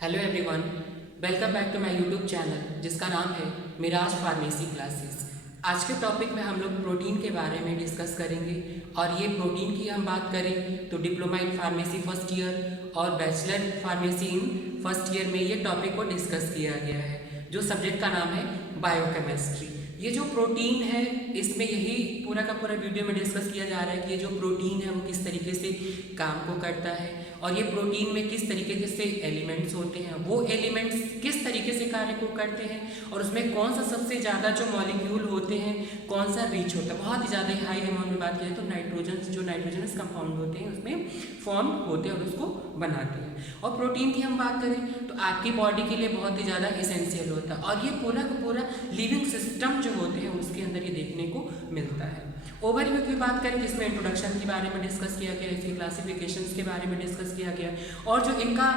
Hello everyone, welcome back to my YouTube channel जिसका नाम है मिराज फार्मेसी क्लासेस। आज के टॉपिक में हम लोग प्रोटीन के बारे में डिस्कस करेंगे और ये प्रोटीन की हम बात करें तो diploma in pharmacy first year और bachelor pharmacy in first year में ये टॉपिक को डिस्कस किया गया है, जो सब्जेक्ट का नाम है बायोकेमिस्ट्री। ये जो प्रोटीन है इसमें यही पूरा का पूरा वीडियो में डिस्कस किया जा रहा है कि ये जो प्रोटीन है वो किस तरीके से काम को करता है और ये प्रोटीन में किस तरीके से एलिमेंट्स होते हैं, वो एलिमेंट्स किस तरीके से कार्य को करते हैं और उसमें कौन सा सबसे ज़्यादा जो मॉलिक्यूल होते हैं कौन सा रिच होता है। बहुत ही ज़्यादा हाई अमाउंट में बात करें तो नाइट्रोजन जो नाइट्रोजनस कंपाउंड होते हैं उसमें फॉर्म होते हैं और उसको बनाते हैं। और प्रोटीन की हम बात करें तो आपकी बॉडी के लिए बहुत ही ज़्यादा इसेंशियल होता है और ये पूरा का पूरा लिविंग सिस्टम जो होते हैं उसके अंदर ये देखने को मिलता है। ओवरव्यू की बात करें जिसमें इंट्रोडक्शन के बारे में डिस्कस किया गया, इसकी क्लासिफिकेशंस के बारे में डिस्कस किया गया और जो इनका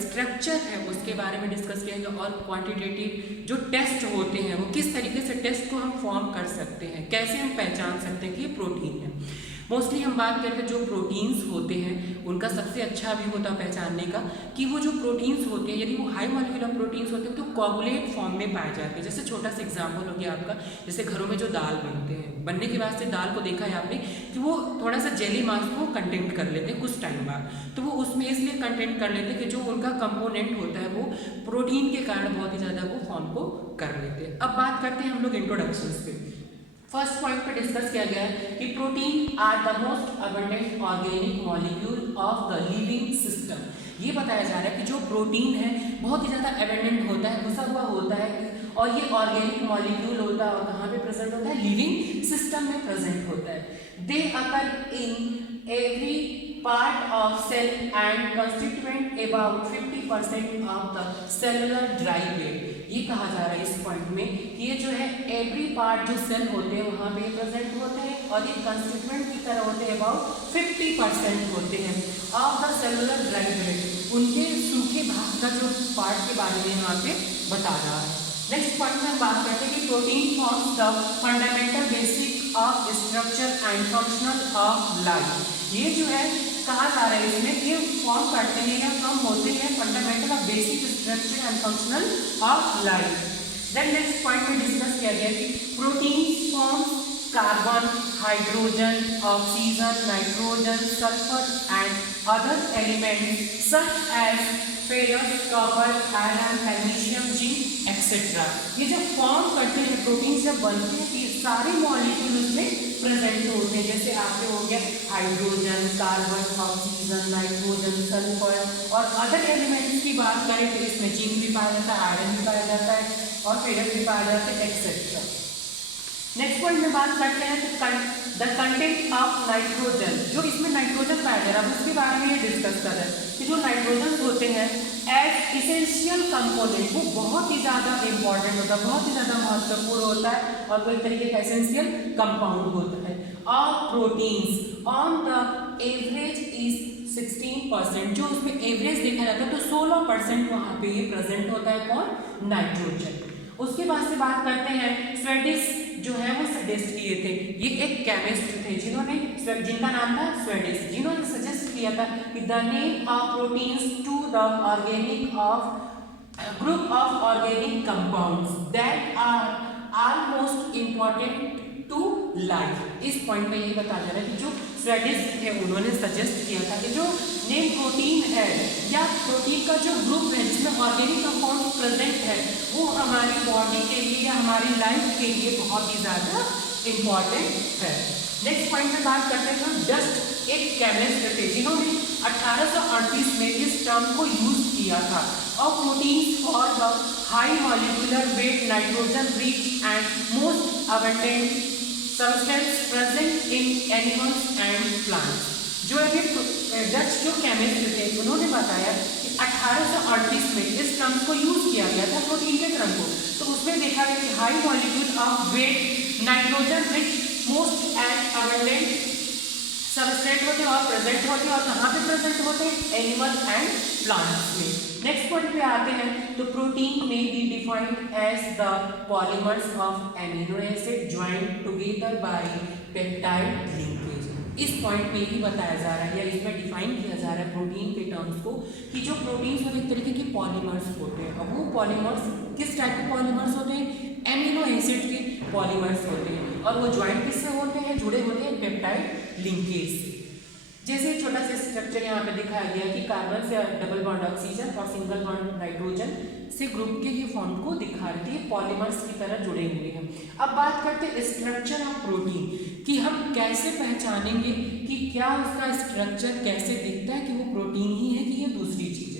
स्ट्रक्चर है उसके बारे में डिस्कस किया गया और क्वांटिटेटिव जो टेस्ट होते हैं वो किस तरीके से टेस्ट को हम फॉर्म कर सकते हैं, कैसे हम पहचान सकते हैं कि ये प्रोटीन है। मोस्टली हम बात करते हैं जो प्रोटीन्स होते हैं उनका सबसे अच्छा भी होता है पहचानने का कि वो जो प्रोटीन्स होते हैं यदि वो हाई मॉलिक्यूलर प्रोटीन्स होते हैं तो कोगुलेट फॉर्म में पाए जाते हैं। जैसे छोटा सा एग्जांपल हो गया आपका, जैसे घरों में जो दाल बनते हैं, बनने के बाद से दाल को देखा है आपने कि वो थोड़ा सा जेली मास को कंटेंट कर लेते हैं कुछ टाइम बाद, तो वो उसमें इसलिए कंटेंट कर लेते हैं कि जो उनका कंपोनेंट होता है वो प्रोटीन के कारण बहुत ही ज़्यादा वो फॉर्म को कर लेते हैं। अब बात करते हैं हम लोग इंट्रोडक्शन पे। फर्स्ट पॉइंट पे डिस्कस किया गया है कि protein are the most abundant organic molecule of the living system. ये बताया जा रहा है कि जो प्रोटीन है बहुत ही ज़्यादा एबंडेंट होता है, घुसा हुआ होता है और ये ऑर्गेनिक मॉलिक्यूल होता है और कहाँ पे प्रेजेंट होता है, लिविंग सिस्टम में प्रेजेंट होता है। They occur in every part of cell and constituent about 50% of the cellular dry weight. ये कहा जा रहा है इस पॉइंट में कि ये जो है एवरी पार्ट जो सेल होते हैं वहाँ पे प्रेजेंट होते हैं और ये कंस्टिट्यूएंट की तरह होते हैं, अबाउट 50% होते हैं of the cellular dry weight. उनके सूखे भाग का जो पार्ट के बारे में यहाँ पे बता रहा है। नेक्स्ट पॉइंट में हम बात करते हैं कि protein forms the fundamental basic of structure and functional of life. ये जो है कहा जा रहा है इसमें ये फॉर्म करते हैं या फॉर्म होते हैं fundamental of basic structure and functional of life. Then next point में डिस्कस किया गया कि protein form carbon, hydrogen, oxygen, nitrogen, sulphur and other elements such as ferrous, copper, iron, magnesium, zinc etcetera. ये जब form करते हैं protein जब बनते हैं ये सारे मॉलिक्यूल उसमें प्रेजेंट होते हैं। जैसे आपके हो गया hydrogen, carbon, oxygen, nitrogen, sulphur और अदर एलिमेंट्स की बात करें तो इसमें जिंक भी पाया जाता है, आयरन भी पाया जाता है और फेरस भी पाया जाता है एक्सेट्रा। नेक्स्ट पॉइंट में बात करते हैं तो द कंटेंट ऑफ नाइट्रोजन, जो इसमें नाइट्रोजन पाया जा रहा है उसके बारे में ये डिस्कस कर रहे हैं कि जो नाइट्रोजन होते हैं एज इसेंशियल कंपोनेंट, वो बहुत ही ज़्यादा इंपॉर्टेंट होता है, बहुत ही ज़्यादा महत्वपूर्ण होता है और वो एक तरीके का एसेंशियल कंपाउंड होता है। Of proteins on the average is 16%, जो उसमें एवरेज देखा जाता है तो 16% वहाँ पे ये प्रेजेंट होता है कौन, नाइट्रोजन। उसके बाद से बात करते हैं स्वेडिश जो है वो सजेस्ट किए थे, ये एक केमिस्ट थे जिनका नाम था स्वेडिश, जिन्होंने सजेस्ट किया था कि the name of proteins to the organic of group of organic compounds that are almost important to life. इस पॉइंट में ये बताया जा रहा है कि जो स्वेडिश थे उन्होंने सजेस्ट किया था कि जो नेम प्रोटीन है या प्रोटीन का जो ग्रुप है जिसमें ऑर्गेनिक कंपाउंड प्रेजेंट है वो हमारी बॉडी के लिए या हमारी लाइफ के लिए बहुत ही ज़्यादा इम्पॉर्टेंट है। नेक्स्ट पॉइंट में बात करते हैं तो डस्ट एक केमिस्ट थे जिन्होंने 1838 में इस टर्म को यूज किया था और protein for the high molecular weight nitrogen rich and most abundant substance present in animals and plants. जो अभी डच जो केमिस्ट थे उन्होंने बताया कि 1838 में इस टर्म को यूज किया गया था प्रोटीन के टर्म को, तो उसमें देखा गया कि high molecule of weight nitrogen rich most and abundant substrate होते हैं और प्रेजेंट होते हैं और कहाँ पे प्रेजेंट होते हैं, एनिमल एंड प्लांट्स में। नेक्स्ट पॉइंट पे आते हैं तो प्रोटीन में be defined as the polymers of amino acid joined together by peptide linkage. इस पॉइंट में ही बताया जा रहा है या इसमें डिफाइन किया जा रहा है प्रोटीन के टर्म्स को कि जो प्रोटीन्स और एक तरीके के पॉलीमर्स होते हैं। अब वो पॉलीमर्स किस टाइप के पॉलीमर्स होते हैं? एमिनो एसिड के पॉलीमर्स होते हैं। और वो ज्वाइंट किससे होते हैं? जुड़े होते हैं पेप्टाइड लिंकेज से। जैसे छोटा सा स्ट्रक्चर यहाँ पे दिखाया गया कि कार्बन से डबल बॉन्ड ऑक्सीजन और सिंगल बॉन्ड नाइट्रोजन से ग्रुप के ये फॉर्म को दिखा रही है, पॉलीमर्स की तरह जुड़े हुए हैं। अब बात करते हैं स्ट्रक्चर ऑफ प्रोटीन कि हम कैसे पहचानेंगे कि क्या उसका स्ट्रक्चर कैसे दिखता है कि वो प्रोटीन ही है कि ये दूसरी चीज है।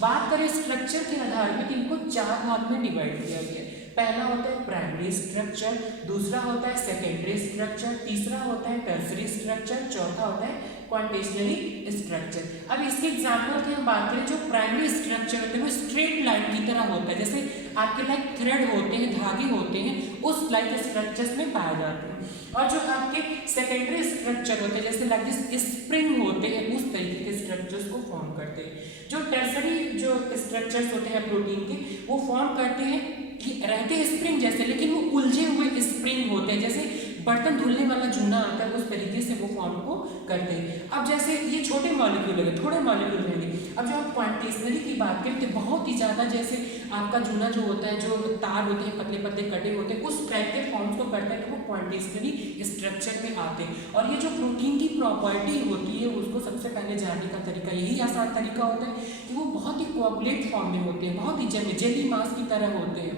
बात करें स्ट्रक्चर के आधार पर, इनको 4 भाग में डिवाइड किया गया है। पहला होता है प्राइमरी स्ट्रक्चर, दूसरा होता है सेकेंडरी स्ट्रक्चर, तीसरा होता है टर्सरी स्ट्रक्चर, चौथा होता है क्वांटिशनरी स्ट्रक्चर। अब इसके एग्जाम्पल की हम बात करें, जो प्राइमरी स्ट्रक्चर होते हैं वो स्ट्रेट लाइन की तरह होता है, जैसे आपके लाइक थ्रेड होते हैं, धागे होते हैं, उस लाइक स्ट्रक्चर्स में पाए जाते हैं। और जो आपके सेकेंडरी स्ट्रक्चर होते हैं, जैसे लाइक दिस स्प्रिंग होते हैं, उस तरीके के स्ट्रक्चर्स को फॉर्म करते हैं। जो टर्सरी जो स्ट्रक्चर्स होते हैं प्रोटीन के, वो फॉर्म करते हैं कि रहते हैं स्प्रिंग जैसे, लेकिन वो उलझे हुए स्प्रिंग होते हैं, जैसे बर्तन धुलने वाला जूना आता है, उस तरीके से वो फॉर्म को करते हैं। अब जैसे ये छोटे मॉलिक्यूल है, थोड़े मॉलिक्यूल रहेंगे। अब जो आप क्वांटिशनरी की बात करें तो बहुत ही ज़्यादा, जैसे आपका जूना जो होता है, जो तार होते हैं पतले पतले कटे होते हैं, उस टाइप के फॉर्म्स को करते हैं, तो वो क्वांटिशनरी स्ट्रक्चर में आते हैं। और ये जो प्रोटीन की प्रॉपर्टी होती है, उसको सबसे पहले जानने का तरीका, यही आसान तरीका होता है कि वो बहुत ही कोआगुलेट फॉर्म में होते हैं, बहुत ही जेली मास की तरह होते हैं।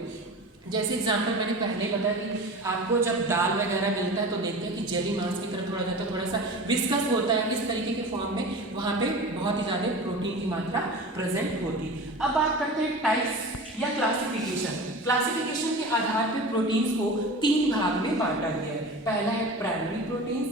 जैसे एग्जाम्पल मैंने पहले ही बताया कि आपको जब दाल वगैरह मिलता है तो देखते हैं कि जेली मास की तरफ थोड़ा जाता है, थोड़ा सा विस्कस होता है, इस तरीके के फॉर्म में वहाँ पे बहुत ही ज़्यादा प्रोटीन की मात्रा प्रेजेंट होती है। अब बात करते हैं टाइप्स या क्लासिफिकेशन। क्लासिफिकेशन के आधार पर प्रोटीन्स को 3 भाग में बांटा गया है। पहला है प्राइमरी प्रोटीन,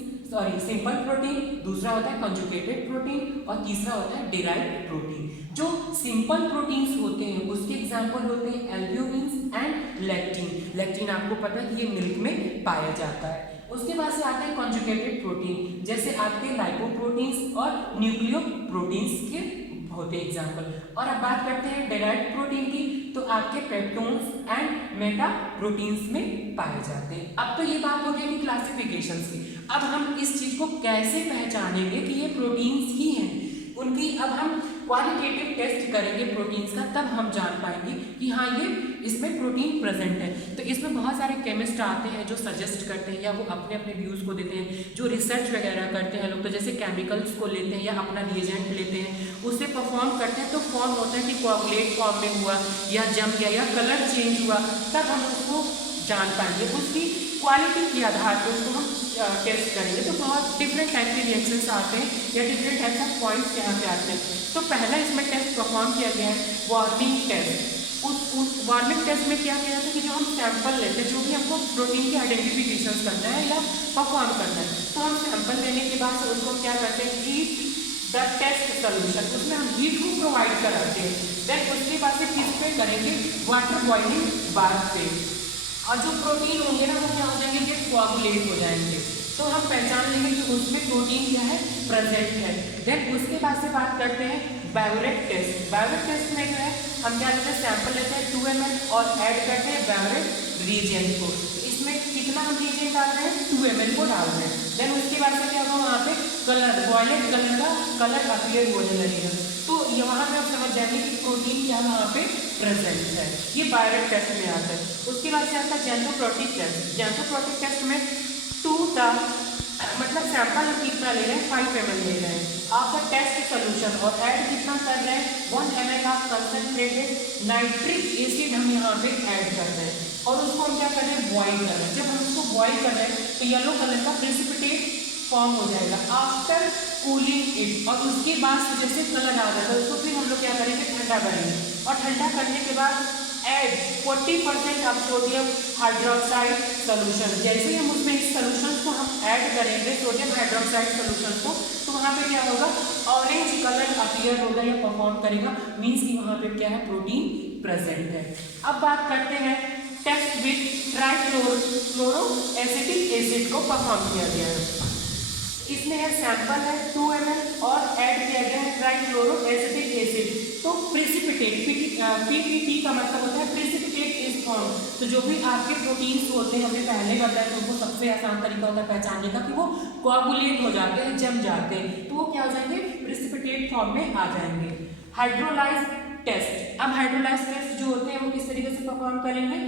सिंपल प्रोटीन, दूसरा होता है कंजुगेटेड प्रोटीन और तीसरा होता है डिराइव्ड प्रोटीन। जो सिंपल प्रोटीन्स होते हैं उसके एग्जांपल होते हैं एल्ब्यूमिन एंड लेक्टिन। लेक्टिन आपको पता है कि ये मिल्क में पाया जाता है। उसके बाद से आते हैं कंजुगेटेड प्रोटीन, जैसे आपके लाइपोप्रोटीन्स और न्यूक्लियोप्रोटीन्स के होते हैं एग्जाम्पल। और अब बात करते हैं डेराइव्ड प्रोटीन की, तो आपके पेप्टोन्स एंड मेटा प्रोटीन्स में पाए जाते हैं। अब तो ये बात हो गई कि क्लासिफिकेशन की। अब हम इस चीज को कैसे पहचानेंगे कि ये प्रोटीन्स ही हैं उनकी, अब हम क्वालिटेटिव टेस्ट करेंगे प्रोटीन्स का, तब हम जान पाएंगे कि हाँ ये इसमें प्रोटीन प्रेजेंट है। तो इसमें बहुत सारे केमिस्ट आते हैं जो सजेस्ट करते हैं या वो अपने अपने व्यूज़ को देते हैं, जो रिसर्च वगैरह करते हैं लोग, तो जैसे केमिकल्स को लेते हैं या अपना रिएजेंट लेते हैं, उससे परफॉर्म करते हैं, तो फॉर्म होता है कि कोआगुलेट फॉर्म में हुआ या जम गया या कलर चेंज हुआ, तब हम उसको जान पाएंगे। उसकी क्वालिटी के आधार पर उसको हम टेस्ट करेंगे। तो बहुत डिफरेंट टाइप के रिएक्शंस आते हैं या डिफरेंट टाइप ऑफ पॉइंट्स यहाँ पे आते हैं। तो पहला इसमें टेस्ट परफॉर्म किया गया है वार्मिंग टेस्ट। उस वार्मिंग टेस्ट में क्या किया जाता है कि जो हम सैंपल लेते हैं, जो भी हमको प्रोटीन की आइडेंटिफिकेशन करना है या परफॉर्म करना है, तो हम सैंपल लेने के बाद उसको क्या करते हैं, हीट द टेस्ट सोल्यूशन, उसमें हम हीट को प्रोवाइड कराते हैं। देन उसके बाद से किस पे करेंगे, वाटर बॉइलिंग बाथ पे, और जो प्रोटीन होंगे ना वो क्या हो जाएंगे, ये कोआगुलेट हो जाएंगे, तो हम पहचान लेंगे कि उसमें प्रोटीन क्या है, प्रेजेंट है। देन उसके बाद से बात करते हैं बायोरेट टेस्ट। बायोरेट टेस्ट में जो है हम क्या करते हैं, सैंपल लेते हैं 2 ml और ऐड करते हैं बायोरेट रिएजेंट को। इसमें कितना हम रिएजेंट डाल रहे हैं, 2 ml को डाल रहे हैं। देन उसके बाद से क्या होगा, वहाँ पे कलर वॉयलेट कलर का कलर अपीयर होने लगेगा, तो वहाँ पे आप समझ जाएंगे कि प्रोटीन क्या वहाँ पे प्रेजेंट है। ये बायोरेट टेस्ट में आता है। उसके बाद से आता है जेंथोप्रोटिक टेस्ट। जेंथोप्रोटिक टेस्ट में मतलब सैंपल हम कितना ले रहे हैं, 5 ml ले रहे हैं, आपका टेस्ट सोल्यूशन और ऐड कितना कर रहे हैं, 1 ml of concentrated nitric acid हम यहाँ पे ऐड कर रहे हैं, और उसको हम क्या कर रहे हैं, बॉइल कर रहे हैं। जब हम उसको बॉइल कर रहे हैं तो येलो कलर का प्रेसिपिटेट फॉर्म हो जाएगा आफ्टर कूलिंग इट, और उसके बाद जैसे कलर आ जाता है उसको फिर हम लोग क्या करेंगे, ठंडा करेंगे, और ठंडा करने के बाद add 40% of sodium hydroxide solution. जैसे ही हम उसमें इस सोल्यूशन को हम ऐड करेंगे, सोडियम हाइड्रोक्साइड सोल्यूशन को, तो वहाँ पे क्या होगा, ऑरेंज कलर अपीयर होगा या परफॉर्म करेगा, मीन्स कि वहाँ पे क्या है, प्रोटीन प्रेजेंट है। अब बात करते हैं टेस्ट विद ट्राइक्लोरोएसिटिक एसिड को परफॉर्म किया गया है। इसमें है सैंपल है 2 ml और ऐड किया गया है ट्राइक्लोरोएसिटिक एसिड। तो प्रेसिपिटेट, पीपीटी का मतलब होता है प्रेसिपिटेट इज फॉर्म। तो जो भी आपके प्रोटीन्स होते हैं, हमने पहले बताया, तो उनको सबसे आसान तरीका होता है पहचानने का कि वो कोआगुलेट हो जाते हैं, जम जाते हैं, तो वो क्या हो जाएंगे, प्रेसिपिटेट फॉर्म में आ जाएंगे। Hydrolyse test. अब हाइड्रोलाइज टेस्ट जो होते हैं वो किस तरीके से परफॉर्म करेंगे,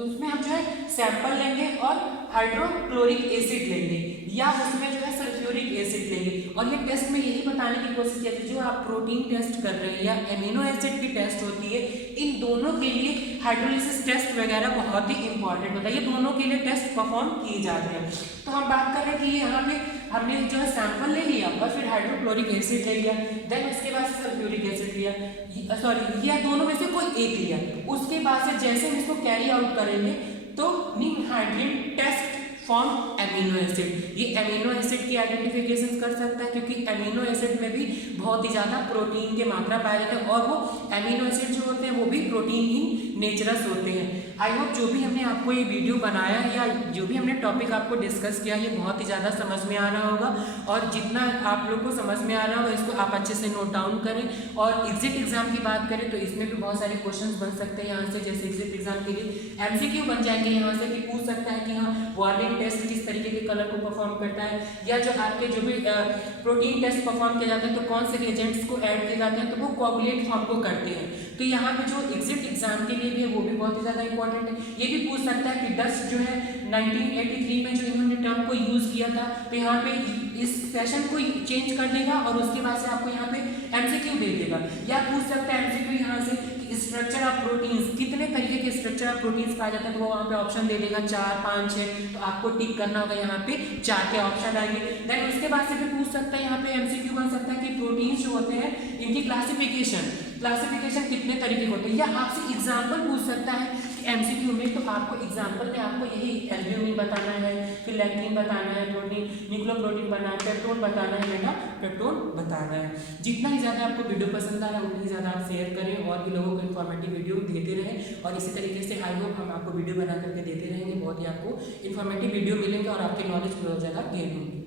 उसमें हम जो है सैंपल लेंगे और हाइड्रोक्लोरिक एसिड लेंगे या उसमें जो है सल्फ्यूरिक एसिड लेंगे, और ये टेस्ट में यही बताने की कोशिश की थी जो आप प्रोटीन टेस्ट कर रहे हैं या एमिनो एसिड की टेस्ट होती है, इन दोनों के लिए हाइड्रोलिसिस टेस्ट वगैरह बहुत ही इंपॉर्टेंट होता है, ये दोनों के लिए टेस्ट परफॉर्म किए जाते हैं। तो हम बात कर रहे हैं कि यहाँ पे हमने जो है सैंपल ले लिया और फिर हाइड्रोक्लोरिक एसिड ले लिया, देन उसके बाद सल्फ्यूरिक एसिड लिया, सॉरी या दोनों में से कोई एक लिया, उसके बाद से जैसे हम इसको कैरी आउट करेंगे तो निम्नहाइड्रिन टेस्ट फॉर्म एमिनो एसिड। ये एमिनो एसिड की आइडेंटिफिकेशन कर सकता है क्योंकि एमिनो एसिड में भी बहुत ही ज़्यादा प्रोटीन की मात्रा पाया जाता है और वो एमिनो एसिड जो होते हैं वो भी प्रोटीन ही नेचरस होते हैं। आई होप जो भी हमने आपको ये वीडियो बनाया या जो भी हमने टॉपिक आपको डिस्कस किया ये बहुत ही ज़्यादा समझ में आ रहा होगा, और जितना आप लोग को समझ में आ रहा होगा इसको आप अच्छे से नोट डाउन करें। और एग्जिट एग्जाम की बात करें तो इसमें भी बहुत सारे क्वेश्चंस बन सकते हैं यहाँ से, जैसे एग्जिट एग्जाम के लिए एमसीक्यू बन जाएंगे यहाँ से कि पूछ सकता है कि हाँ वार्निंग टेस्ट किस तरीके के कलर को परफॉर्म करता है, या जो आपके जो भी प्रोटीन टेस्ट परफॉर्म किए जाते हैं तो कौन से रिएजेंट्स को ऐड किए जाते हैं तो वो कोगुलेट फॉर्म को करते हैं। तो यहाँ पे जो एग्जिट एग्जाम के लिए भी है वो भी बहुत ही ज़्यादा इंपॉर्टेंट है। ये भी पूछ सकता है कि डस्ट जो है 1983 में जो इन्होंने टर्म को यूज़ किया था तो यहाँ पे इस सेशन को चेंज कर देगा और उसके बाद से आपको यहाँ पे एमसीक्यू दे देगा, या पूछ सकता है एमसीक्यू यहाँ से स्ट्रक्चर ऑफ प्रोटीन्स, कितने तरीके के स्ट्रक्चर ऑफ प्रोटीन्स पाए जाते हैं तो वो वहाँ पे ऑप्शन दे देगा 4, 5, 6, तो आपको टिक करना होगा, यहाँ पे 4 के ऑप्शन आएंगे। देन उसके बाद से फिर पूछ सकता है यहाँ पे एमसीक्यू बन सकता है कि प्रोटीन्स जो होते हैं इनकी क्लासिफिकेशन कितने तरीके के होते हैं, या आपसे एग्जाम्पल पूछ सकता है एमसीक्यू में, तो आपको एग्जाम्पल में आपको यही एल्ब्यूमिन बताना है, फिर लैक्टिन बताना है, प्रोटीन न्यूक्लियोप्रोटीन बनाना है, पेप्टोन बताना है, मेटापेप्टोन बताना है। जितना ही ज़्यादा आपको वीडियो पसंद आ रहा है उतनी ही ज़्यादा आप शेयर करें और भी लोगों को इन्फॉर्मेटिव वीडियो देते रहें, और इसी तरीके से आई होप हम आपको वीडियो बना करके देते रहेंगे, बहुत ही आपको इन्फॉर्मेटिव वीडियो मिलेंगे और आपके नॉलेज बहुत ज़्यादा गेन होंगे।